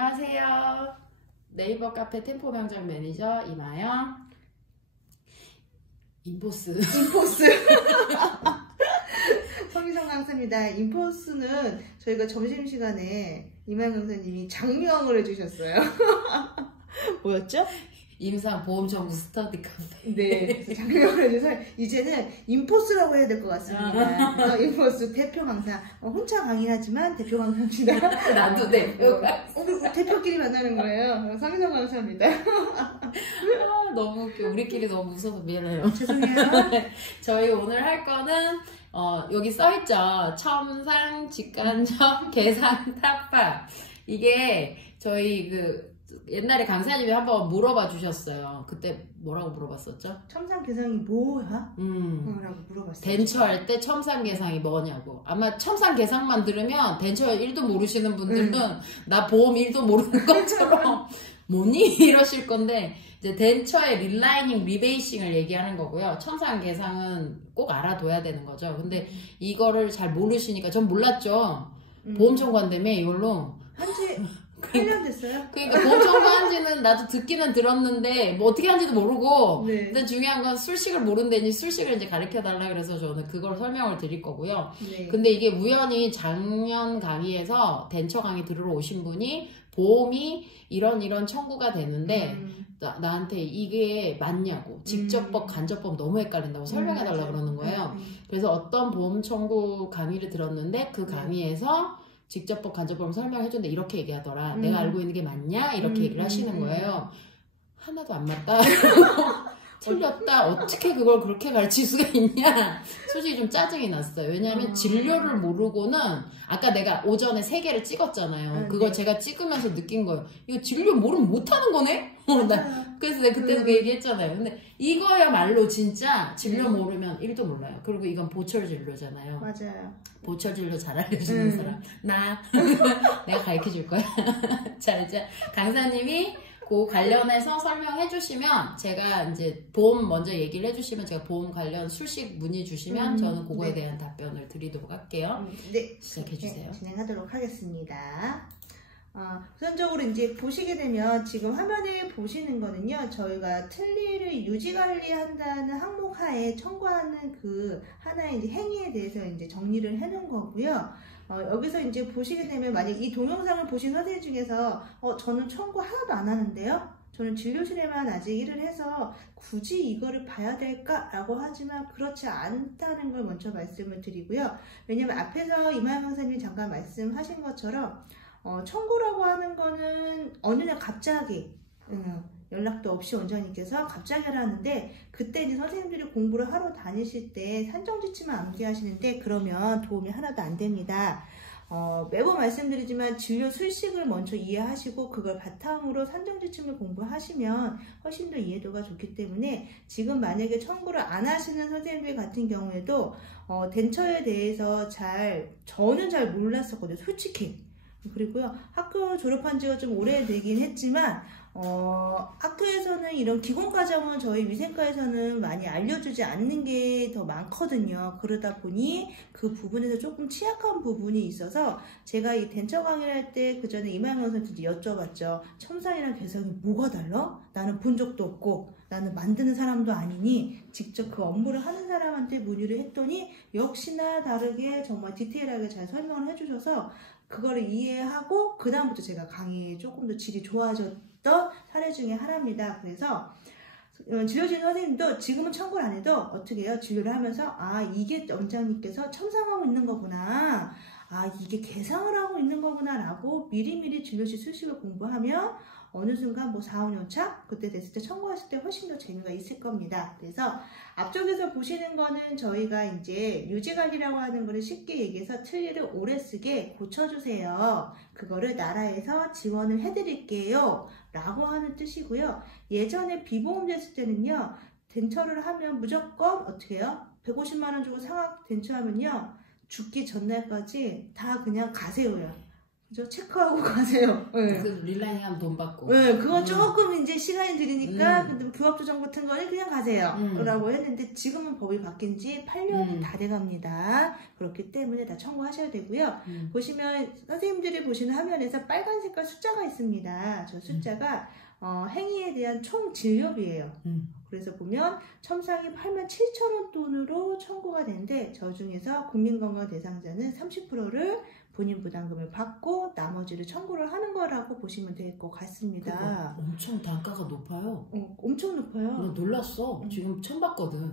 안녕하세요. 네이버 카페 템포 명장 매니저 이마영. 인포스. 성희성 강사입니다. 인포스는 저희가 점심시간에 이마영 강사님이 장명을 해주셨어요. 뭐였죠? 임상 보험정보 스터디 카페. 네, 장명을 해줘서 이제는 인포스라고 해야 될 것 같습니다. 인포스 대표 강사. 혼자 강의하지만 대표 강사입니다. 나도 대표 강사. 대표끼리 만나는 거예요. 성희성 강사입니다. 너무 웃겨. 우리끼리 너무 웃어서 미안해요. 죄송해요. 저희 오늘 할 거는 여기 써있죠. 첨상, 직간접, 계상, 타파. 이게 저희 옛날에 강사님이 한번 물어봐 주셨어요. 그때 뭐라고 물어봤었죠? 첨상 계상이 뭐야? 라고 물어봤어요. 덴처 할 때 첨상 계상이 뭐냐고. 아마 첨상 계상만 들으면 덴처 1도 모르시는 분들은 나 보험 1도 모르는 것처럼 뭐니? 이러실 건데, 이제 덴처의 릴라이닝, 리베이싱을 얘기하는 거고요. 첨상 계상은 꼭 알아둬야 되는 거죠. 근데 이거를 잘 모르시니까, 전 몰랐죠. 보험 청구한다며 이걸로. 한지 8년 됐어요? 그러니까 보험 청구한지는 나도 듣기는 들었는데 뭐 어떻게 하는지도 모르고. 네. 근데 중요한 건 술식을 모른다니 술식을 이제 가르쳐 달라 그래서 저는 그걸 설명을 드릴 거고요. 네. 근데 이게 우연히 작년 강의에서 덴처 강의 들으러 오신 분이 보험이 이런 청구가 되는데 나한테 이게 맞냐고, 직접법 간접법 너무 헷갈린다고 설명해 달라 그러는 거예요. 그래서 어떤 보험 청구 강의를 들었는데 그 강의에서 직접법 간접법 설명해 줬는데 이렇게 얘기하더라. 내가 알고 있는 게 맞냐? 이렇게 얘기를 하시는 거예요. 하나도 안 맞다. 틀렸다. 어떻게 그걸 그렇게 가르칠 수가 있냐? 솔직히 좀 짜증이 났어요. 왜냐하면 진료를 모르고는, 아까 내가 오전에 3개를 찍었잖아요. 그걸 제가 찍으면서 느낀 거예요. 이거 진료 모르면 못하는 거네? 그래서 내가 그때도 그 얘기했잖아요. 근데 이거야말로 진짜 진료 모르면 1도 몰라요. 그리고 이건 보철 진료잖아요. 맞아요. 보철 진료 잘 알려주는 사람. 나. 내가 가르쳐 줄 거야. 자, 이제 강사님이 그 관련해서 설명해 주시면, 제가 이제 보험 먼저 얘기를 해주시면 제가 보험 관련 술식 문의 주시면 저는 그거에 대한 답변을 드리도록 할게요. 네. 시작해 주세요. 네, 진행하도록 하겠습니다. 우선적으로 이제 보시게 되면 지금 화면에 보시는 거는요, 저희가 틀니를 유지관리한다는 항목 하에 청구하는 그 하나의 이제 행위에 대해서 이제 정리를 해 놓은 거고요. 여기서 이제 보시게 되면, 만약 이 동영상을 보신 선생님 중에서 저는 청구 하나도 안 하는데요, 저는 진료실에만 아직 일을 해서 굳이 이거를 봐야 될까? 라고 하지만 그렇지 않다는 걸 먼저 말씀을 드리고요. 왜냐면 앞에서 이마영 강사님이 잠깐 말씀하신 것처럼 청구라고 하는 거는 어느 날 갑자기 연락도 없이 원장님께서 갑자기 하라는데, 그때 이제 선생님들이 공부를 하러 다니실 때 산정지침만 암기하시는데 그러면 도움이 하나도 안 됩니다. 매번 말씀드리지만 진료 술식을 먼저 이해하시고 그걸 바탕으로 산정지침을 공부하시면 훨씬 더 이해도가 좋기 때문에, 지금 만약에 청구를 안 하시는 선생님들 같은 경우에도 덴처에 대해서 저는 잘 몰랐었거든요, 솔직히. 그리고요, 학교 졸업한 지가 좀 오래되긴 했지만 학교에서는 이런 기본과정은 저희 위생과에서는 많이 알려주지 않는 게 더 많거든요. 그러다 보니 그 부분에서 조금 취약한 부분이 있어서 제가 이 덴처 강의를 할 때 그 전에 이마영 선생님한테 여쭤봤죠. 첨상이랑 개성이 뭐가 달라? 나는 본 적도 없고 나는 만드는 사람도 아니니 직접 그 업무를 하는 사람한테 문의를 했더니 역시나 다르게 정말 디테일하게 잘 설명을 해주셔서 그거를 이해하고 그 다음부터 제가 강의에 조금 더 질이 좋아졌던 사례 중에 하나입니다. 그래서 진료진 선생님도 지금은 청구를 안 해도 어떻게 해요? 진료를 하면서 이게 원장님께서 첨상하고 있는 거구나, 이게 계상을 하고 있는 거구나 라고 미리미리 진료실 술식을 공부하면 어느 순간 4, 5년 차 그때 됐을 때 청구하실 때 훨씬 더 재미가 있을 겁니다. 그래서 앞쪽에서 보시는 거는 저희가 이제 유지관리라고 하는 거를 쉽게 얘기해서 틀니를 오래 쓰게 고쳐주세요, 그거를 나라에서 지원을 해드릴게요 라고 하는 뜻이고요. 예전에 비보험 됐을 때는요, 덴처를 하면 무조건 어떻게 해요? 150만원 주고 상악 덴처 하면요, 죽기 전날까지 다 그냥 가세요요. 그죠? 체크하고 가세요. 네. 그 릴라인 하면 돈 받고. 네, 그건 조금 이제 시간이 들으니까 근데 교합조정 같은 거는 그냥 가세요. 라고 했는데 지금은 법이 바뀐 지 8년이 다 돼갑니다. 그렇기 때문에 다 청구하셔야 되고요. 보시면 선생님들이 보시는 화면에서 빨간 색깔 숫자가 있습니다. 저 숫자가 행위에 대한 총 진료비예요. 그래서 보면 첨상이 87,000원 돈으로 청구가 되는데 저 중에서 국민건강 대상자는 30%를 본인 부담금을 받고 나머지를 청구를 하는 거라고 보시면 될 것 같습니다. 엄청 단가가 높아요. 엄청 높아요. 나 놀랐어. 지금 처음 봤거든.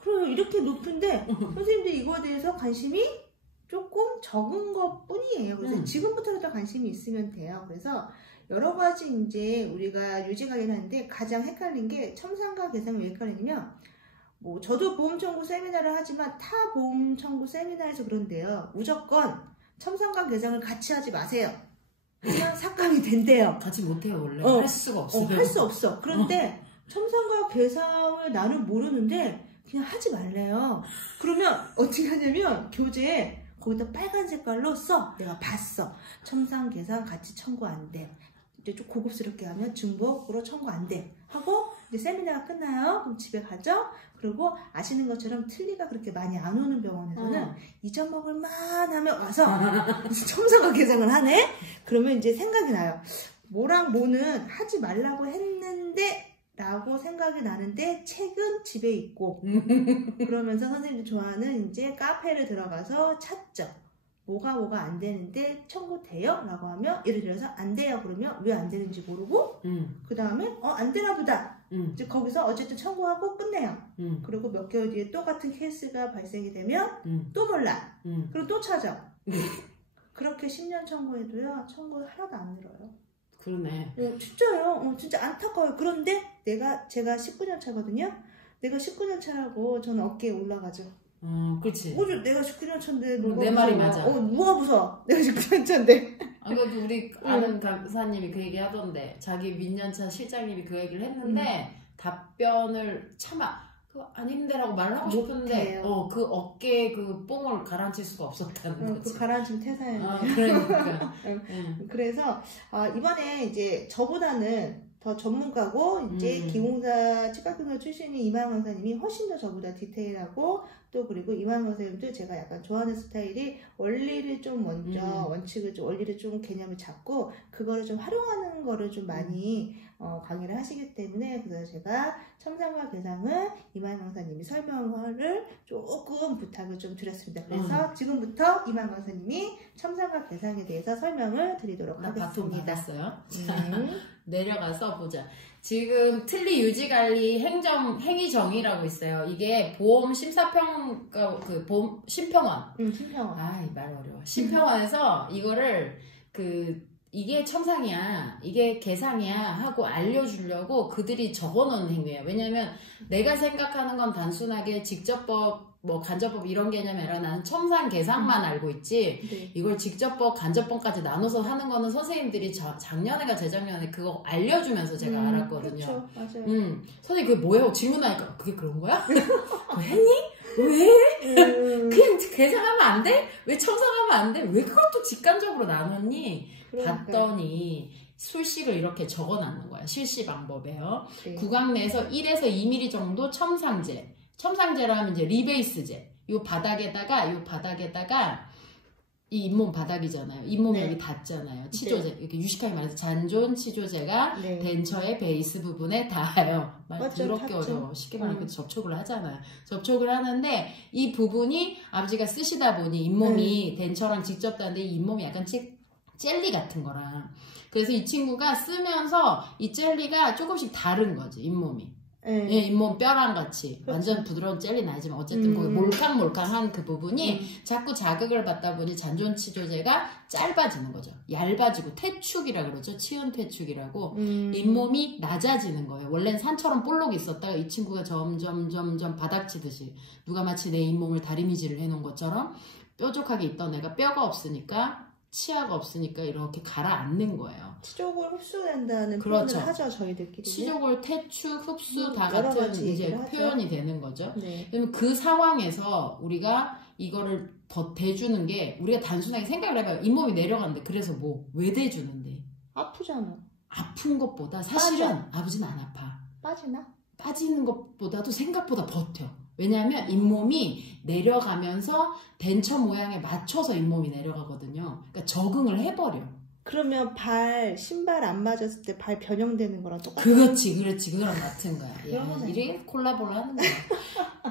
그래요. 이렇게 높은데 선생님들 이거에 대해서 관심이 조금 적은 것 뿐이에요. 그래서 지금부터라도 관심이 있으면 돼요. 그래서 여러 가지 이제 우리가 유지관리를 하는데 가장 헷갈린 게 첨상과 계상을 왜 헷갈리냐면 뭐 저도 보험 청구 세미나를 하지만 타 보험 청구 세미나에서 그런데요. 무조건 첨상과 계상을 같이 하지 마세요. 그냥 삭감이 된대요. 같이 못해요 원래. 할 수가 없어요. 할 수 없어. 그런데 첨상과 계상을 나는 모르는데 그냥 하지 말래요. 그러면 어떻게 하냐면 교재에 거기다 빨간 색깔로 써. 내가 봤어. 첨상 계상 같이 청구 안 돼. 이제 좀 고급스럽게 하면 중복으로 청구 안 돼. 하고 이제 세미나가 끝나요. 그럼 집에 가죠. 그리고 아시는 것처럼 틀니가 그렇게 많이 안 오는 병원에서는 잊어먹을만 하면 와서 첨상과 계상을 하네. 그러면 이제 생각이 나요. 뭐랑 뭐는 하지 말라고 했는데 라고 생각이 나는데 책은 집에 있고 그러면서 선생님들 좋아하는 이제 카페를 들어가서 찾죠. 뭐가 안 되는데 청구돼요? 라고 하면 예를 들어서 안 돼요. 그러면 왜 안 되는지 모르고 그 다음에 안 되나 보다. 이제 거기서 어쨌든 청구하고 끝내요. 그리고 몇 개월 뒤에 똑같은 케이스가 발생이 되면 또 몰라. 그리고 또 찾아. 그렇게 10년 청구해도요. 청구 하나도 안 늘어요. 그러네. 진짜요. 진짜 안타까워요. 그런데 제가 19년 차거든요. 내가 19년 차라고 저는 어깨에 올라가죠. 그렇지. 내가 19년 차인데 내 말이 맞아. 뭐가 무서워. 내가 19년 차인데. 그래도 우리 아는 강사님이 그 얘기 하던데 자기 민년차 실장님이 그 얘기를 했는데 답변을 참아. 아닌데라고 말하고 싶은데 그 어깨에 그 뽕을 가라앉힐 수가 없었다는 거지. 그 가라앉힌 태사예요. 그러니까. 그래서 이번에 이제 저보다는 더 전문가고 이제 기공사 치과교사 출신인 이만 강사님이 훨씬 더 저보다 디테일하고 또 그리고 이만 강사님도 제가 약간 좋아하는 스타일이 원리를 좀 먼저 원칙을 좀 원리를 좀 개념을 잡고 그거를 좀 활용하는 거를 좀 많이 강의를 하시기 때문에 그래서 제가 첨상과 계상을 이만 강사님이 설명을 조금 부탁을 좀 드렸습니다. 그래서 지금부터 이만 강사님이 첨상과 계상에 대해서 설명을 드리도록 하겠습니다. 바톤 받았어요. 내려가서 보자. 지금 틀니 유지관리 행위정의라고 있어요. 이게 보험 심사평가 보험 심평원. 심평원. 이 말 어려워. 심평원에서 이거를 이게 첨상이야, 이게 계상이야 하고 알려주려고 그들이 적어놓은 행위예요. 왜냐면 내가 생각하는 건 단순하게 직접법, 간접법 이런 개념이 아니라 나는 첨상 계상만 알고 있지 이걸 직접법, 간접법까지 나눠서 하는 거는 선생님들이 작년에가 재작년에 그거 알려주면서 제가 알았거든요. 그렇죠. 맞아요. 선생님 그게 뭐예요? 질문하니까 그게 그런 거야? 그거 했니? 왜? 그냥 계상하면 안 돼? 왜 첨상하면 안 돼? 왜 그걸 또 직관적으로 나눴니? 봤더니 술식을 이렇게 적어놨는 거야. 실시 방법에요. 구강 내에서 1에서 2mm 정도 첨상제. 첨상제로 하면 이제 리베이스제. 요 바닥에다가 이 잇몸 바닥이잖아요. 잇몸이 여기 닿잖아요. 치조제. 이렇게 유식하게 말해서 잔존 치조제가 덴처의 베이스 부분에 닿아요. 말 더럽게 어려워. 쉽게 말하면 접촉을 하잖아요. 접촉을 하는데 이 부분이 아버지가 쓰시다 보니 잇몸이 덴처랑 직접 닿는데 이 잇몸이 약간 젤리 같은 거랑. 그래서 이 친구가 쓰면서 이 젤리가 조금씩 다른 거지, 잇몸이. 잇몸 뼈랑 같이. 그렇죠. 완전 부드러운 젤리는 아니지만 어쨌든 거기 몰캉몰캉한 그 부분이 자꾸 자극을 받다 보니 잔존치조제가 짧아지는 거죠. 얇아지고 퇴축이라 그러죠. 치은 퇴축이라고. 잇몸이 낮아지는 거예요. 원래는 산처럼 볼록 있었다가 이 친구가 점점 바닥치듯이 누가 마치 내 잇몸을 다리미질을 해놓은 것처럼 뾰족하게 있던 애가 뼈가 없으니까 치아가 없으니까 이렇게 가라앉는 거예요. 치족을 흡수된다는 그렇죠. 표현을 하죠, 저희들끼리. 치족을 퇴축, 흡수 다 같은 이제 표현이 되는 거죠. 그러면 그 상황에서 우리가 이거를 더 대주는 게 우리가 단순하게 생각을 해봐요. 잇몸이 내려가는데 그래서 뭐 왜 대주는데? 아프잖아. 아픈 것보다 사실은 아버지는 안 아파. 빠지나? 빠지는 것보다도 생각보다 버텨. 왜냐하면 잇몸이 내려가면서 덴처 모양에 맞춰서 잇몸이 내려가거든요. 그러니까 적응을 해버려. 그러면 신발 안 맞았을 때 발 변형되는 거랑 똑같아? 그렇지. 그거랑 같은 거야. 야, 이렇게 콜라보를 하는 거야.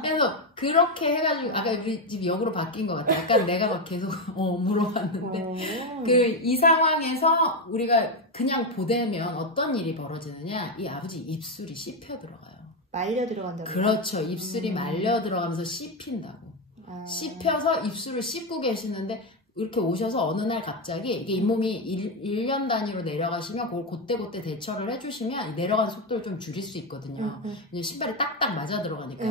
그래서 그렇게 해가지고 아까 우리 집 역으로 바뀐 것 같아. 약간 내가 막 계속 물어봤는데 이 상황에서 우리가 그냥 보대면 어떤 일이 벌어지느냐, 이 아버지 입술이 씹혀 들어가요. 말려 들어간다고. 그렇죠. 입술이 말려 들어가면서 씹힌다고. 씹혀서 입술을 씹고 계시는데 이렇게 오셔서 어느 날 갑자기 이게 잇몸이 1년 단위로 내려가시면 그걸 그때 대처를 해주시면 내려가는 속도를 좀 줄일 수 있거든요. 이제 신발이 딱딱 맞아 들어가니까.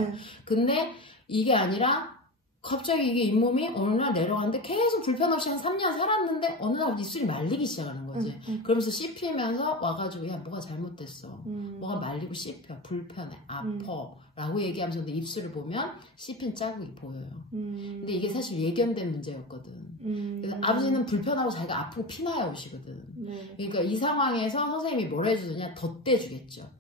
근데 이게 아니라 갑자기 이게 잇몸이 어느 날 내려가는데 계속 불편 없이 한 3년 살았는데 어느 날 입술이 말리기 시작하는 거지. 그러면서 씹히면서 와가지고 야 뭐가 잘못됐어. 뭐가 말리고 씹혀. 불편해. 아파. 라고 얘기하면서 근데 입술을 보면 씹힌 자국이 보여요. 근데 이게 사실 예견된 문제였거든. 그래서 아버지는 불편하고 자기가 아프고 피나야 오시거든. 그러니까 이 상황에서 선생님이 뭘 해주느냐 덧대주겠죠.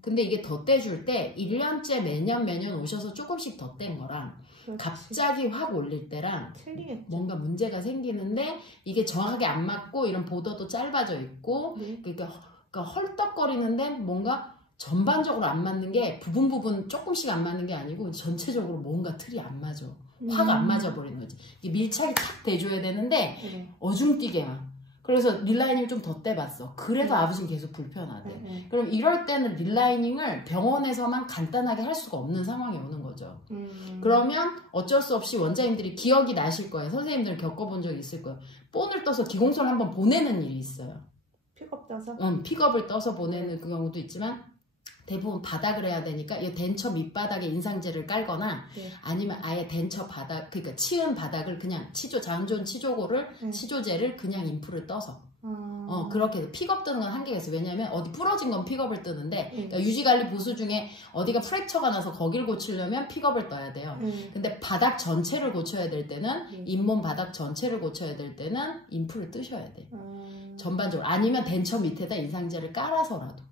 근데 이게 덧대줄 때 1년째 매년 오셔서 조금씩 덧댄 거랑 그렇지. 갑자기 확 올릴 때랑 틀리겠죠. 뭔가 문제가 생기는데 이게 정확하게 안 맞고 이런 보더도 짧아져 있고 그러니까 헐떡거리는데 뭔가 전반적으로 안 맞는 게 부분 조금씩 안 맞는 게 아니고 전체적으로 뭔가 틀이 안 맞아. 확 안 맞아 버리는 거지. 이게 밀착이 탁 돼줘야 되는데 어중뛰게만. 그래서 릴라이닝을 좀 덧대봤어. 그래도 아버지는 계속 불편하대. 그럼 이럴 때는 릴라이닝을 병원에서만 간단하게 할 수가 없는 상황이 오는 거죠. 그러면 어쩔 수 없이 원장님들이 기억이 나실 거예요. 선생님들 겪어본 적이 있을 거예요. 본을 떠서 기공소를 한번 보내는 일이 있어요. 픽업 떠서? 픽업을 떠서 보내는 그 경우도 있지만 대부분 바닥을 해야 되니까 이 덴처 밑바닥에 인상제를 깔거나 아니면 아예 덴처 바닥, 그러니까 치은 바닥을 그냥 장존 치조제를 그냥 인프를 떠서 그렇게 해서 픽업 뜨는 건 한계가 있어요. 왜냐하면 어디 부러진 건 픽업을 뜨는데 그러니까 유지관리 보수 중에 어디가 프랙처가 나서 거기를 고치려면 픽업을 떠야 돼요. 근데 바닥 전체를 고쳐야 될 때는 잇몸 바닥 전체를 고쳐야 될 때는 인프를 뜨셔야 돼. 전반적으로. 아니면 덴처 밑에다 인상제를 깔아서라도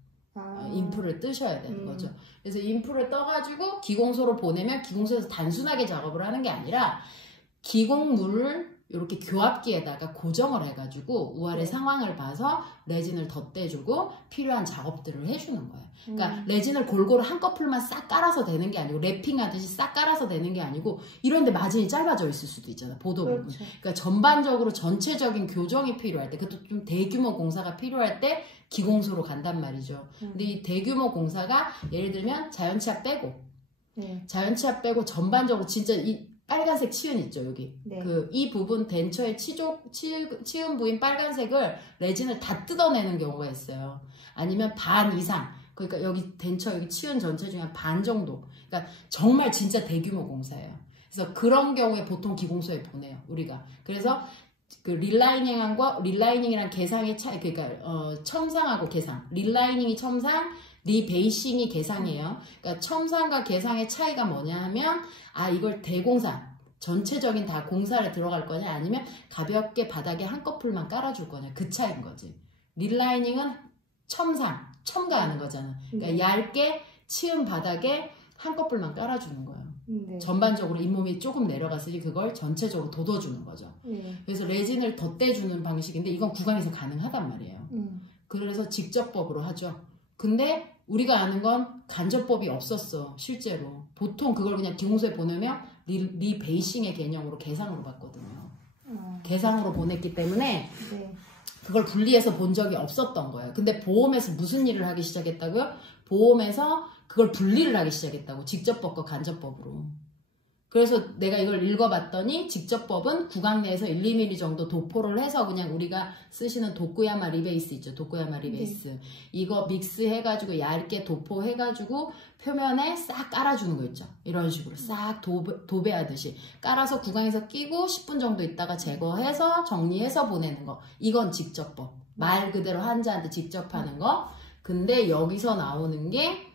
인프를 뜨셔야 되는 거죠. 그래서 인프를 떠가지고 기공소로 보내면 기공소에서 단순하게 작업을 하는 게 아니라 기공물을 이렇게 교합기에다가 고정을 해가지고 우아래 상황을 봐서 레진을 덧대주고 필요한 작업들을 해주는 거예요. 그러니까 레진을 골고루 한꺼풀만 싹 깔아서 되는 게 아니고 랩핑하듯이 싹 깔아서 되는 게 아니고 이런데 마진이 짧아져 있을 수도 있잖아. 보도 부분. 그러니까 전반적으로 전체적인 교정이 필요할 때, 그것도 좀 대규모 공사가 필요할 때 기공소로 간단 말이죠. 근데 이 대규모 공사가 예를 들면 자연치아 빼고 전반적으로 진짜 이 빨간색 치은 있죠, 여기. 이 부분 덴처의 치은 부인 빨간색을 레진을 다 뜯어내는 경우가 있어요. 아니면 반 이상. 그러니까 여기 덴처 여기 치은 전체 중에 반 정도. 그러니까 정말 진짜 대규모 공사예요. 그래서 그런 경우에 보통 기공소에 보내요, 우리가. 그래서 그 릴라이닝이랑 개상의 차이, 그러니까 첨상하고 개상. 릴라이닝이 첨상, 리베이싱이 개상이에요. 그러니까 첨상과 개상의 차이가 뭐냐 하면 이걸 대공사 전체적인 다 공사를 들어갈 거냐 아니면 가볍게 바닥에 한꺼풀만 깔아줄 거냐 그 차이인 거지. 릴라이닝은 첨가하는 거잖아. 그러니까 얇게 치은 바닥에 한꺼풀만 깔아주는 거예요. 전반적으로 잇몸이 조금 내려갔으니 그걸 전체적으로 돋워주는 거죠. 그래서 레진을 덧대주는 방식인데 이건 구강에서 가능하단 말이에요. 그래서 직접법으로 하죠. 근데 우리가 아는 건 간접법이 없었어, 실제로. 보통 그걸 그냥 기공소에 보내면 리베이싱의 개념으로 개상으로 봤거든요. 개상으로 보냈기 때문에 그걸 분리해서 본 적이 없었던 거예요. 근데 보험에서 무슨 일을 하기 시작했다고요? 보험에서 그걸 분리를 하기 시작했다고. 직접법과 간접법으로. 그래서 내가 이걸 읽어봤더니 직접법은 구강 내에서 1, 2mm 정도 도포를 해서 그냥 우리가 쓰시는 도쿠야마 리베이스 있죠. 도쿠야마 리베이스. 이거 믹스해가지고 얇게 도포해가지고 표면에 싹 깔아주는 거 있죠. 이런 식으로 싹 도배하듯이 깔아서 구강에서 끼고 10분 정도 있다가 제거해서 정리해서 보내는 거. 이건 직접법. 말 그대로 환자한테 직접 하는 거. 근데 여기서 나오는 게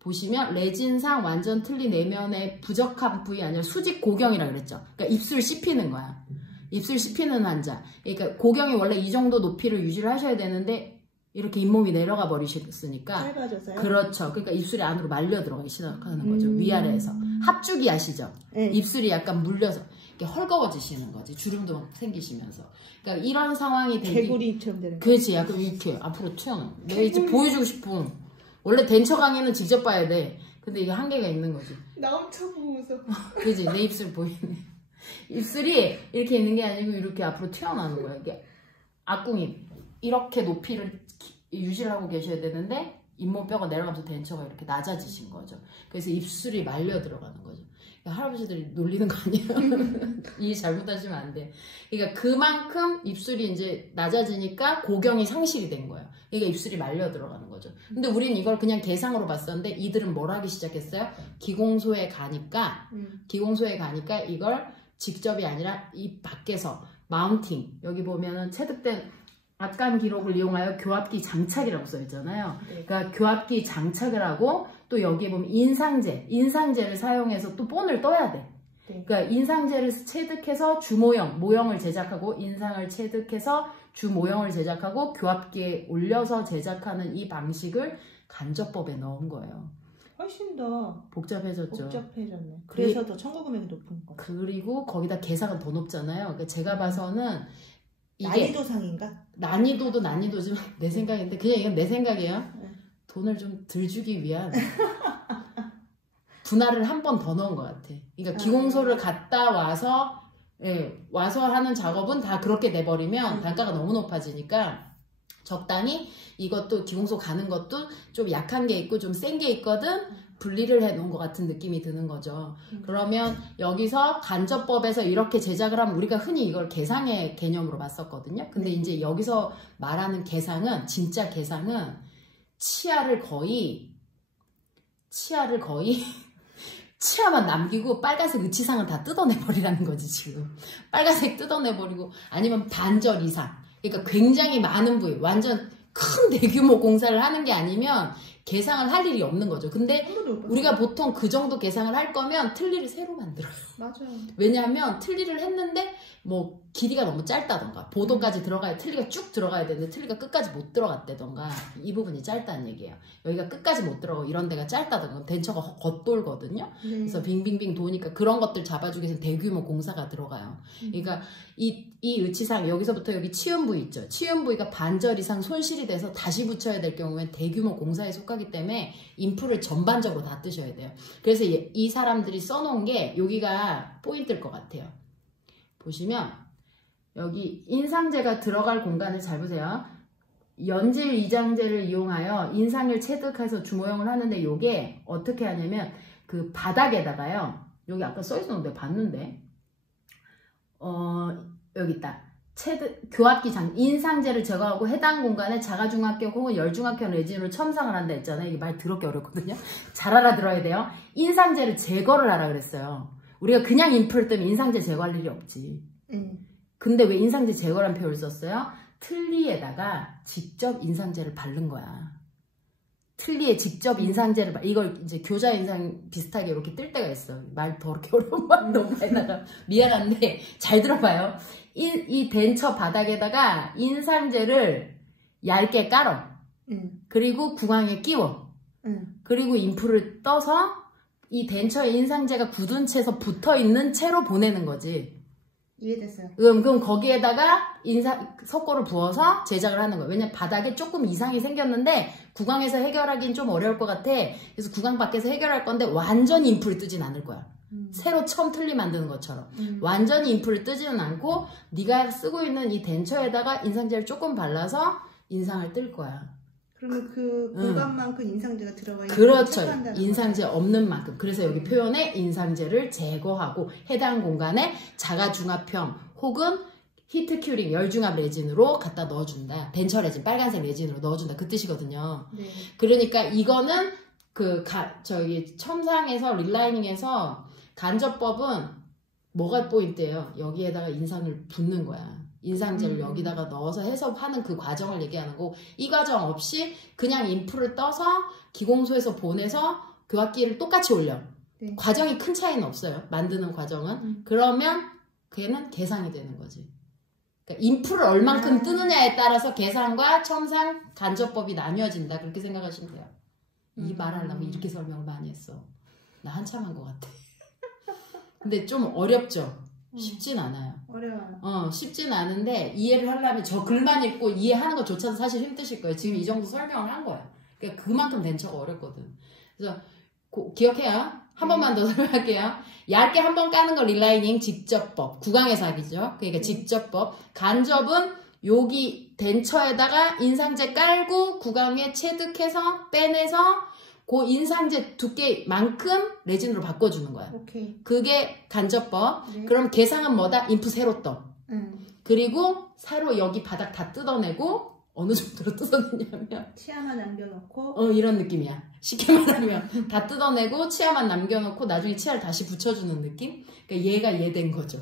보시면 레진상 완전 틀니 내면의 부적합 부위 아니라 수직 고경이라 그랬죠. 그러니까 입술 씹히는 거야. 입술 씹히는 환자. 그러니까 고경이 원래 이 정도 높이를 유지를 하셔야 되는데 이렇게 잇몸이 내려가 버리셨으니까. 짧아져서요? 그렇죠. 그러니까 입술이 안으로 말려 들어가기 시작하는 거죠. 위아래에서. 합죽이 아시죠? 네. 입술이 약간 물려서 이렇게 헐거워지시는 거지. 주름도 막 생기시면서. 그러니까 이런 상황이 되기. 개구리 입처럼 되는 거. 그렇지. 약간 이렇게 앞으로 튀어나와. 내가 이제 보여주고 싶은. 원래 덴처 강의는 직접 봐야 돼. 근데 이게 한계가 있는 거지. 나 엄청 보면서. 그지? 내 입술 보이네. 입술이 이렇게 있는 게 아니고 이렇게 앞으로 튀어나오는 거야. 이게 앞궁이 이렇게 높이를 유지를 하고 계셔야 되는데 잇몸뼈가 내려가면서 덴처가 이렇게 낮아지신 거죠. 그래서 입술이 말려 들어가는 거죠. 그러니까 할아버지들이 놀리는 거 아니에요? 이해 잘못하시면 안 돼. 그러니까 그만큼 입술이 이제 낮아지니까 고경이 상실이 된 거예요. 그러니까 입술이 말려 들어가는 거죠. 근데 우린 이걸 그냥 계상으로 봤었는데 이들은 뭘 하기 시작했어요? 기공소에 가니까 이걸 직접이 아니라 이 밖에서 마운팅, 여기 보면은 체득된 앞간 기록을 이용하여 교합기 장착이라고 써있잖아요. 네. 그러니까 교합기 장착을 하고 또 여기에 보면 인상제를 사용해서 또 본을 떠야 돼. 네. 그러니까 인상제를 체득해서 모형을 제작하고 인상을 체득해서 주모형을 제작하고 교합기에 올려서 제작하는 이 방식을 간접법에 넣은 거예요. 훨씬 더 복잡해졌죠. 복잡해졌네. 그래서 더 청구금액이 높은 거. 그리고 거기다 계산은 더 높잖아요. 그러니까 제가 봐서는 이게 난이도상인가? 난이도도 난이도지만 내 생각인데 그냥 이건 내 생각이에요. 네. 돈을 좀 덜 주기 위한 분할을 한 번 더 넣은 것 같아. 그러니까 기공소를 갔다 와서 와서 하는 작업은 다 그렇게 내버리면 단가가 너무 높아지니까 적당히 이것도 기공소 가는 것도 좀 약한 게 있고 좀 센 게 있거든. 분리를 해 놓은 것 같은 느낌이 드는 거죠. 그러면 여기서 간접법에서 이렇게 제작을 하면 우리가 흔히 이걸 계상의 개념으로 봤었거든요. 근데 이제 여기서 말하는 계상은 진짜 계상은 치아를 거의 치아만 남기고 빨간색 의치상은 다 뜯어내버리라는 거지 지금. 빨간색 뜯어내버리고 아니면 반절 이상. 그러니까 굉장히 많은 부위, 완전 큰 대규모 공사를 하는 게 아니면 계상을 할 일이 없는 거죠. 근데 우리가 보통 그 정도 계상을 할 거면 틀니를 새로 만들어요. 맞아요. 왜냐하면 틀니를 했는데 뭐 길이가 너무 짧다던가 보도까지 들어가야 틀니가 쭉 들어가야 되는데 틀니가 끝까지 못 들어갔다던가 이 부분이 짧다는 얘기예요. 여기가 끝까지 못 들어가고 이런 데가 짧다던가 덴처가 겉돌거든요. 그래서 빙빙빙 도니까 그런 것들 잡아주기 위해서 대규모 공사가 들어가요. 그러니까 이 의치상 여기서부터 여기 치은 부위 있죠. 치은 부위가 반절 이상 손실이 돼서 다시 붙여야 될 경우엔 대규모 공사에 속하기 때문에 인프를 전반적으로 다 뜨셔야 돼요. 그래서 이 사람들이 써놓은 게 여기가 포인트일 것 같아요. 보시면 여기 인상제가 들어갈 공간을 잘 보세요. 연질 이장제를 이용하여 인상을 체득해서 주모형을 하는데 이게 어떻게 하냐면 그 바닥에다가요. 여기 아까 써있었는데 봤는데 여기 있다. 교합기 인상제를 제거하고 해당 공간에 자가중합격 혹은 열중합격 레진으로 첨상을 한다 했잖아요. 이게 말 더럽게 어렵거든요. 잘 알아들어야 돼요. 인상제를 제거를 하라 그랬어요. 우리가 그냥 인프를 뜨면 인상제 제거할 일이 없지. 근데 왜 인상제 제거란 표현을 썼어요? 틀니에다가 직접 인상제를 바른 거야. 틀니에 직접 인상제를 이걸 이제 교자 인상 비슷하게 이렇게 뜰 때가 있어. 말 더럽게 어려운 말 너무 많이 나가. 미안한데 잘 들어봐요. 이 덴처 바닥에다가 인상제를 얇게 깔어. 그리고 구강에 끼워. 그리고 인프를 떠서 이 덴처의 인상제가 굳은 채에서 붙어있는 채로 보내는 거지. 이해됐어요. 그럼 거기에다가 석고를 부어서 제작을 하는 거예요. 왜냐면 바닥에 조금 이상이 생겼는데 구강에서 해결하기는 좀 어려울 것 같아. 그래서 구강 밖에서 해결할 건데 완전히 인프를 뜨진 않을 거야. 새로 처음 틀니 만드는 것처럼. 완전히 인프를 뜨지는 않고 네가 쓰고 있는 이 덴처에다가 인상제를 조금 발라서 인상을 뜰 거야. 그러면 그 공간만큼 인상제가 들어가 있는 그렇죠. 인상제 없는 만큼. 그래서 여기 표현에 인상제를 제거하고 해당 공간에 자가중합형 혹은 히트 큐링 열중합 레진으로 갖다 넣어준다. 덴처 레진 빨간색 레진으로 넣어준다. 그 뜻이거든요. 네. 그러니까 이거는 저기 첨상에서 릴라이닝에서 간접법은 뭐가 포인트예요? 여기에다가 인상을 붓는 거야. 인상제를 여기다가 넣어서 해서 하는 그 과정을 얘기하는 거고 이 과정 없이 그냥 인프를 떠서 기공소에서 보내서 교합기를 똑같이 올려. 네. 과정이 큰 차이는 없어요. 만드는 과정은. 그러면 걔는 계상이 되는 거지. 그러니까 인프를 얼만큼 뜨느냐에 따라서 계상과 첨상, 간접법이 나뉘어진다. 그렇게 생각하시면 돼요. 이 말하려면 이렇게 설명을 많이 했어. 나 한참 한 것 같아. 근데 좀 어렵죠? 쉽진 않아요. 어려워요. 쉽진 않은데 이해를 하려면 저 글만 읽고 이해하는 것조차도 사실 힘드실 거예요. 지금 이 정도 설명을 한 거예요. 그러니까 그만큼 덴처가 어렵거든. 그래서 기억해요. 한 번만 더 설명할게요. 얇게 한 번 까는 거 릴라이닝 직접법. 구강에서 하기죠. 그러니까 직접법. 간접은 여기 덴처에다가 인상제 깔고 구강에 체득해서 빼내서 그 인상제 두께만큼 레진으로 바꿔주는 거야. 오케이. 그게 간접법. 네. 그럼 계상은 뭐다? 인프 세로 떠. 그리고 세로 여기 바닥 다 뜯어내고 어느 정도로 뜯어내냐면 치아만 남겨놓고 이런 느낌이야. 쉽게 말하면 다 뜯어내고 치아만 남겨놓고 나중에 치아를 다시 붙여주는 느낌? 그러니까 얘가 얘 된 거죠.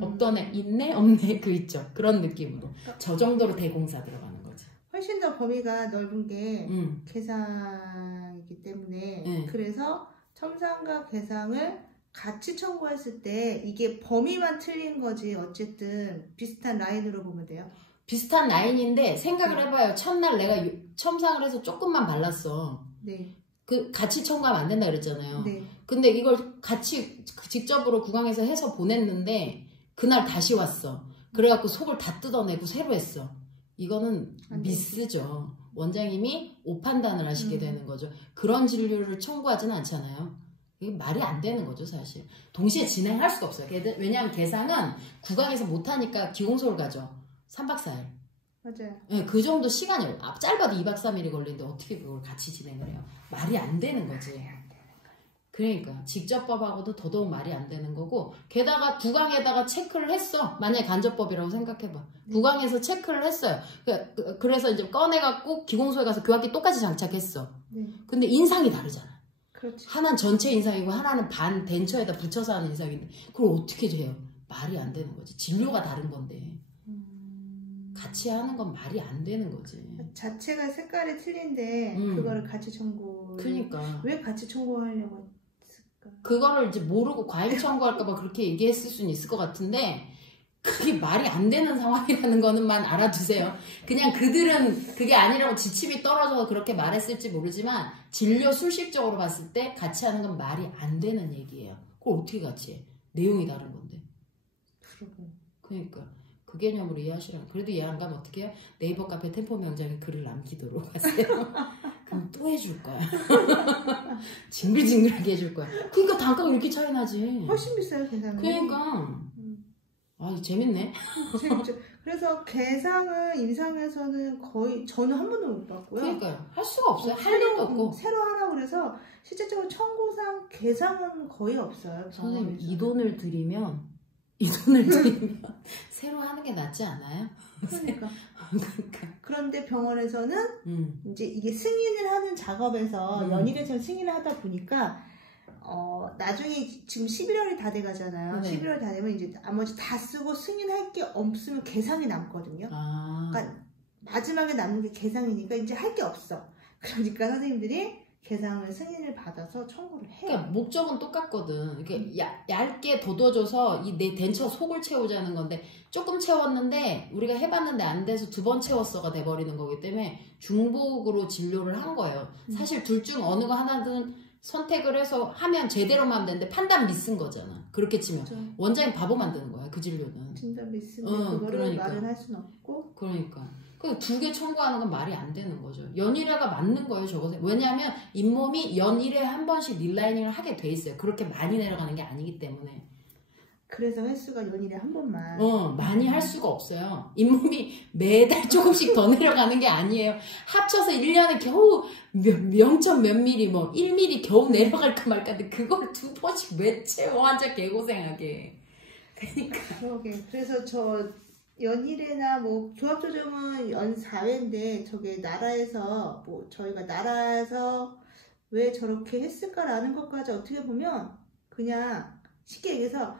없던 애 있네? 없네? 그 있죠. 그런 느낌으로. 저 정도로 대공사 들어가는 거죠. 훨씬 더 범위가 넓은 게 계상이기 때문에 그래서 첨상과 계상을 같이 청구했을 때 이게 범위만 틀린 거지 어쨌든 비슷한 라인으로 보면 돼요. 비슷한 라인인데 생각을 해봐요. 첫날 내가 첨상을 해서 조금만 발랐어. 네. 그 같이 첨가하면 안 된다 그랬잖아요. 네. 근데 이걸 같이 직접으로 구강에서 해서 보냈는데 그날 다시 왔어. 그래갖고 속을 다 뜯어내고 새로 했어. 이거는 미스죠. 원장님이 오판단을 하시게 되는 거죠. 그런 진료를 청구하지는 않잖아요. 이게 말이 안 되는 거죠, 사실. 동시에 진행할 수가 없어요. 왜냐하면 계상은 구강에서 못하니까 기공소를 가죠. 3박 4일. 맞아요. 네, 그 정도 시간이에요. 짧아도 2박 3일이 걸리는데 어떻게 그걸 같이 진행을 해요? 말이 안 되는 거지. 그러니까 직접법하고도 더더욱 말이 안 되는 거고 게다가 구강에다가 체크를 했어. 만약에 간접법이라고 생각해봐. 구강에서 체크를 했어요. 그래서 이제 꺼내갖고 기공소에 가서 교합기 똑같이 장착했어. 근데 인상이 다르잖아. 그렇지. 하나는 전체 인상이고 하나는 반 덴처에다 붙여서 하는 인상인데 그걸 어떻게 해요? 말이 안 되는 거지. 진료가 다른 건데. 같이 하는 건 말이 안 되는 거지. 자체가 색깔이 틀린데 그거를 같이 청구. 그러니까 왜 같이 청구하려고 했을까? 그거를 이제 모르고 과잉 청구할까봐 그렇게 얘기했을 수는 있을 것 같은데 그게 말이 안 되는 상황이라는 거는만 알아두세요. 그냥 그들은 그게 아니라고 지침이 떨어져서 그렇게 말했을지 모르지만 진료 술식적으로 봤을 때 같이 하는 건 말이 안 되는 얘기예요. 그걸 어떻게 같이 해? 내용이 다른 건데. 그러니까 그 개념으로 이해하시라고. 그래도 이해 안 가면 어떻게 해요? 네이버 카페 템포 명장에 글을 남기도록 하세요. 그럼 또 해줄 거야. 징글징글하게 해줄 거야. 그러니까 단가가 이렇게 차이 나지. 훨씬 비싸요, 계산은. 그러니까. 아, 재밌네. 재밌죠. 그래서 계상은 임상에서는 거의 저는 한 번도 못 봤고요. 그러니까요. 할 수가 없어요. 할 일도 없고. 새로 하라고 그래서 실제적으로 청구상 계상은 거의 없어요. 선생님, 이 돈을 들이면 새로 하는 게 낫지 않아요? 그러니까. 그런데 병원에서는 이제 이게 승인을 하는 작업에서 연일에서 승인을 하다 보니까 나중에 지금 11월이 다 돼가잖아요. 네. 11월 다 되면 이제 나머지 다 쓰고 승인할 게 없으면 계상이 남거든요. 그러니까 마지막에 남는 게 계상이니까 이제 할 게 없어. 그러니까 선생님들이 계상을 승인을 받아서 청구를 해요. 그러니까 목적은 똑같거든. 이렇게 얇게 돋워줘서 이 내 덴처 속을 채우자는 건데 조금 채웠는데 우리가 해봤는데 안 돼서 2번 채웠어가 돼버리는 거기 때문에 중복으로 진료를 한 거예요. 사실 둘 중 어느 거 하나든 선택을 해서 하면 제대로만 하면 되는데 판단 미스인 거잖아. 그렇게 치면. 그렇죠. 원장님 바보 만드는 거야. 그 진료는. 진짜 미스인데 그거를 그러니까. 말은 할 수는 없고. 그러니까. 그 2개 청구하는 건 말이 안 되는 거죠. 연일회가 맞는 거예요, 저거. 왜냐하면 잇몸이 연일회 한 번씩 릴라이닝을 하게 돼 있어요. 그렇게 많이 내려가는 게 아니기 때문에. 그래서 횟수가 연일에 한 번만. 많이 할 수가 없어요. 잇몸이 매달 조금씩 더 내려가는 게 아니에요. 합쳐서 1년에 겨우 0점 몇 미리, 1mm 겨우 내려갈까 말까. 근데 그걸 2번씩 왜 채워? 환자 개고생하게. 그러니까. 그러게. 그래서 저 연일회나 조합조정은 연 4회인데 저게 나라에서 저희가 나라에서 왜 저렇게 했을까라는 것까지 어떻게 보면 그냥 쉽게 얘기해서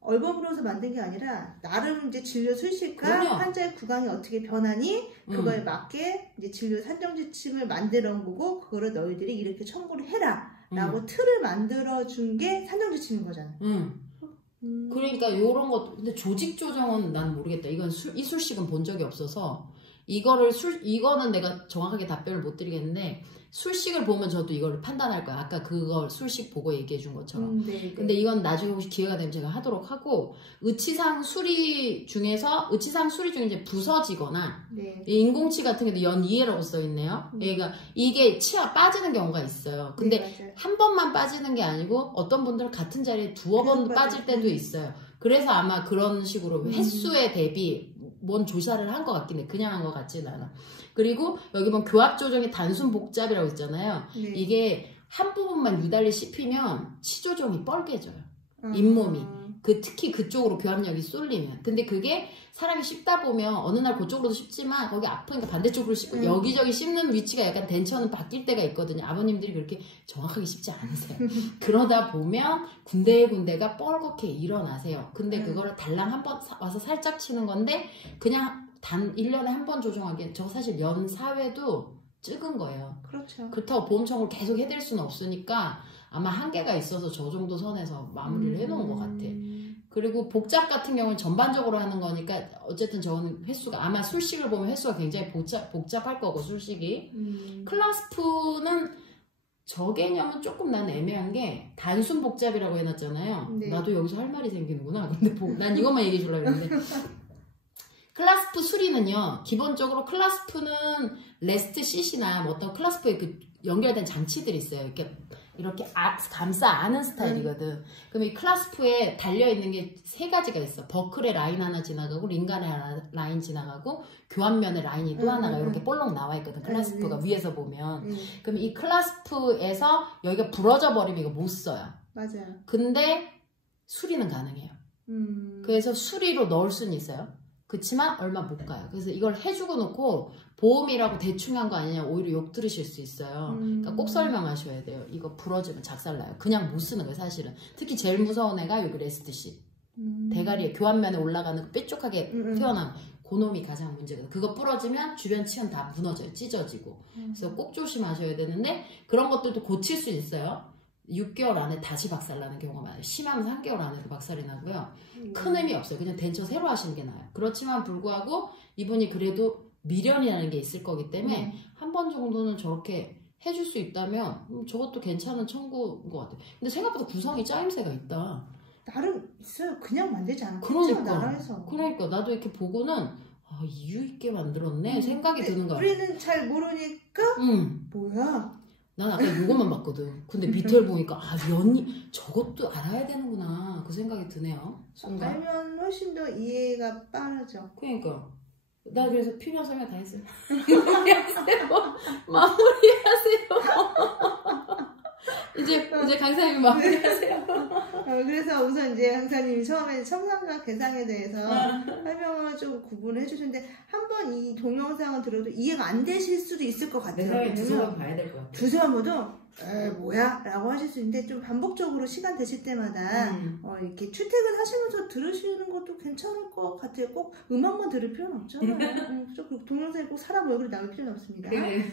얼버무려서 만든 게 아니라 나름 이제 진료 술식과 환자의 구강이 어떻게 변하니 그거에 맞게 이제 진료 산정 지침을 만들어 놓은 거고 그거를 너희들이 이렇게 청구를 해라 라고 틀을 만들어준 게 산정지침인 거잖아. 그러니까 요런 것, 근데 조직 조정은 난 모르겠다. 이건 이술식은 본 적이 없어서 이거는 내가 정확하게 답변을 못 드리겠는데, 술식을 보면 저도 이걸 판단할 거야. 아까 그걸 술식 보고 얘기해 준 것처럼. 근데 이건 나중에 혹시 기회가 되면 제가 하도록 하고, 의치상 수리 중에 이제 부서지거나, 인공치 같은 게도 연2회라고 써 있네요. 그러니까 이게 치아 빠지는 경우가 있어요. 근데 한 번만 빠지는 게 아니고, 어떤 분들은 같은 자리에 두어 번 빠질 때도 있어요. 그래서 아마 그런 식으로 횟수에 대비 뭔 조사를 한 것 같긴 해. 그냥 한 것 같지는 않아. 그리고 여기 보면 교합 조정의 단순 복잡이라고 있잖아요. 이게 한 부분만 유달리 씹히면 치조정이 뻘개져요. 잇몸이. 특히 그쪽으로 교합력이 쏠리면. 근데 그게 사람이 씹다 보면 어느 날 그쪽으로도 씹지만 거기 아프니까 반대쪽으로 씹고 여기저기 씹는 위치가 약간 덴처는 바뀔 때가 있거든요. 아버님들이 그렇게 정확하게 씹지 않으세요. 그러다 보면 군데군데가 뻘겋게 일어나세요. 근데 그거를 달랑 한번 와서 살짝 치는 건데 그냥 단 1년에 한 번 조정하기엔 저 사실 연 4회도 찍은 거예요. 그렇죠. 그렇다고 보험 청구를 계속 해드릴 수는 없으니까 아마 한계가 있어서 저 정도 선에서 마무리를 해놓은 것 같아. 그리고 복잡 같은 경우는 전반적으로 하는 거니까 어쨌든 저는 횟수가 아마 술식을 보면 횟수가 굉장히 복잡할 거고 술식이. 클라스프는 저 개념은 조금 난 애매한 게 단순 복잡이라고 해놨잖아요. 나도 여기서 할 말이 생기는구나. 근데 난 이것만 얘기해 주려고 했는데 클라스프 수리는요, 기본적으로 클라스프는 레스트 쉿이나 뭐 어떤 클라스프에 그 연결된 장치들이 있어요. 이렇게 감싸 안은 스타일이거든. 그럼 이 클라스프에 달려있는 게 세 가지가 있어. 버클의 라인 하나 지나가고, 링간의 라인 지나가고, 교환면의 라인이 또 하나가 이렇게 볼록 나와 있거든. 클라스프가 위에서 보면. 그럼 이 클라스프에서 여기가 부러져 버리면 이거 못 써요. 맞아요. 근데 수리는 가능해요. 그래서 수리로 넣을 수는 있어요. 그치만 얼마 못 가요. 그래서 이걸 해주고 놓고 보험이라고 대충 한 거 아니냐 오히려 욕 들으실 수 있어요. 그러니까 꼭 설명하셔야 돼요. 이거 부러지면 작살나요. 그냥 못 쓰는 거예요, 사실은. 특히 제일 무서운 애가 여기 레스트쉿. 대가리에 교환면에 올라가는 그 뾰족하게 튀어나온 그놈이 가장 문제거든요. 그거 부러지면 주변 치연 다 무너져요. 찢어지고. 그래서 꼭 조심하셔야 되는데 그런 것들도 고칠 수 있어요. 6개월 안에 다시 박살나는 경우가 많아요. 심하면 3개월 안에도 박살이 나고요. 큰 의미 없어요. 그냥 덴처 새로 하시는 게 나아요. 그렇지만 불구하고 이분이 그래도 미련이라는 게 있을 거기 때문에 한 번 정도는 저렇게 해줄 수 있다면 저것도 괜찮은 청구인 것 같아요. 근데 생각보다 구성이 짜임새가 있다. 나름 있어요. 그냥 만들지 않았죠. 그러니까. 그러니까 나도 이렇게 보고는 이유 있게 만들었네 생각이 드는 거야. 우리는 잘 모르니까 뭐야? 난 아까 이것만 봤거든. 근데 밑을 보니까 연이 저것도 알아야 되는구나 그 생각이 드네요. 순간. 알면 훨씬 더 이해가 빠르죠. 그러니까 나 그래서 필요한 설명 다 했어요. 마무리하세요. 이제 강사님이 마무리하세요. 그래서 우선 이제 강사님이 처음에 첨상과 개상에 대해서 설명을 좀 구분을 해주셨는데 한번 이 동영상을 들어도 이해가 안 되실 수도 있을 것 같아요. 네, 두세 번 봐야 될 것 같아요. 두세 번 봐도 뭐야? 라고 하실 수 있는데 좀 반복적으로 시간 되실 때마다 이렇게 출퇴근 하시면서 들으시는 것도 괜찮을 것 같아요. 꼭 음악만 들을 필요는 없잖아요. 그리고 동영상에 꼭 사람 얼굴이 나올 필요는 없습니다.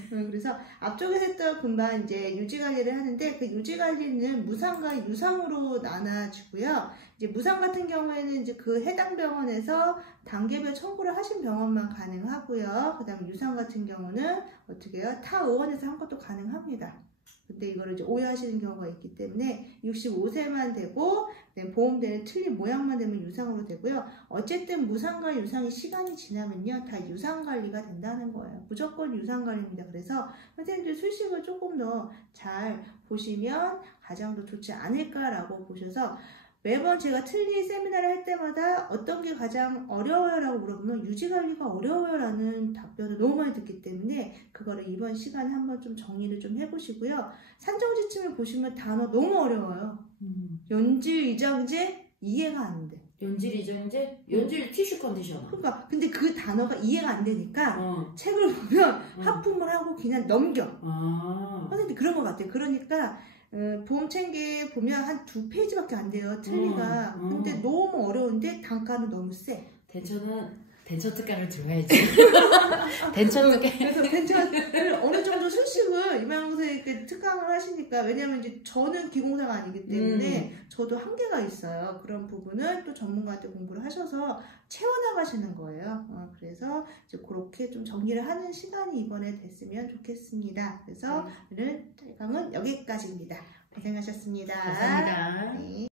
그래서 앞쪽에서 했던 금방 이제 유지관리를 하는데 그 유지관리는 무상과 유상으로 나눠지고요. 이제 무상 같은 경우에는 이제 그 해당 병원에서 단계별 청구를 하신 병원만 가능하고요. 그 다음 유상 같은 경우는 어떻게 해요? 타 의원에서 한 것도 가능합니다. 근데 이거를 이제 오해하시는 경우가 있기 때문에 65세만 되고 보험되는 틀린 모양만 되면 유상으로 되고요. 어쨌든 무상과 유상이 시간이 지나면요 다 유상관리가 된다는 거예요. 무조건 유상관리입니다. 그래서 선생님들 술식을 조금 더 잘 보시면 가장 더 좋지 않을까라고 보셔서 매번 제가 틀니 세미나를 할 때마다 어떤 게 가장 어려워요? 라고 물어보면 유지관리가 어려워요? 라는 답변을 너무 많이 듣기 때문에 그거를 이번 시간에 한번 좀 정리를 좀 해보시고요. 산정지침을 보시면 단어 너무 어려워요. 연질 이정제 이해가 안 돼. 연질 이정제? 연질 티슈 컨디셔너. 그러니까 근데 그 단어가 이해가 안 되니까 책을 보면 하품을 하고 그냥 넘겨. 선생님 그런 것 같아요. 그러니까 보험체계 보면 한 2페이지밖에 안 돼요. 틀니가. 근데 너무 어려운데 단가는 너무 세. 덴처는 덴처 특강을 들어야지. 덴처 특강. 그래서 덴처를 어느 정도 수식을 이만영 선생님께 특강을 하시니까, 왜냐면 이제 저는 기공사가 아니기 때문에 저도 한계가 있어요. 그런 부분은 또 전문가한테 공부를 하셔서 채워나가시는 거예요. 그래서 이제 그렇게 좀 정리를 하는 시간이 이번에 됐으면 좋겠습니다. 그래서 오늘 특강은 여기까지입니다. 고생하셨습니다. 감사합니다. 네.